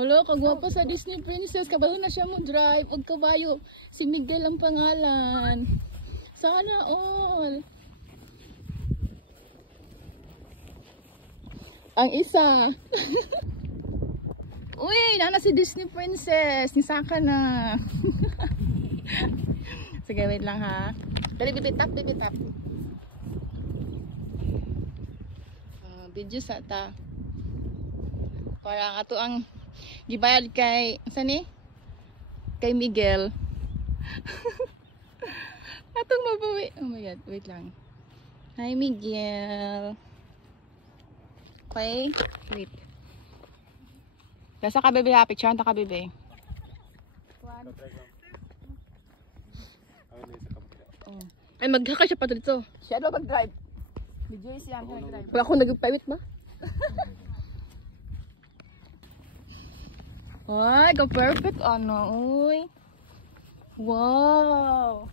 Hala, kagwapa sa Disney Princess. Kabalo na siya mo drive. Og kabayo. Si Miguel ang pangalan. Sana all. Ang isa. Uy, nana si Disney Princess. Nisaka na. Sige, wait lang ha. Dali, bibitap, bibitap. Video sa ta. Parang ato ang gibayad kay, saan eh? Kay Miguel. Atong mabawi. Oh my god, wait lang. Hi Miguel. Okay, wait. Nasa ka bebe ha? Picture ta ka bebe. Oh. Ay, maghaka siya pa dito. Siya daw mag-drive. Video siya ang nag-drive. Wala akong nag-private ba? Ay, go perfect ano, uy. Wow.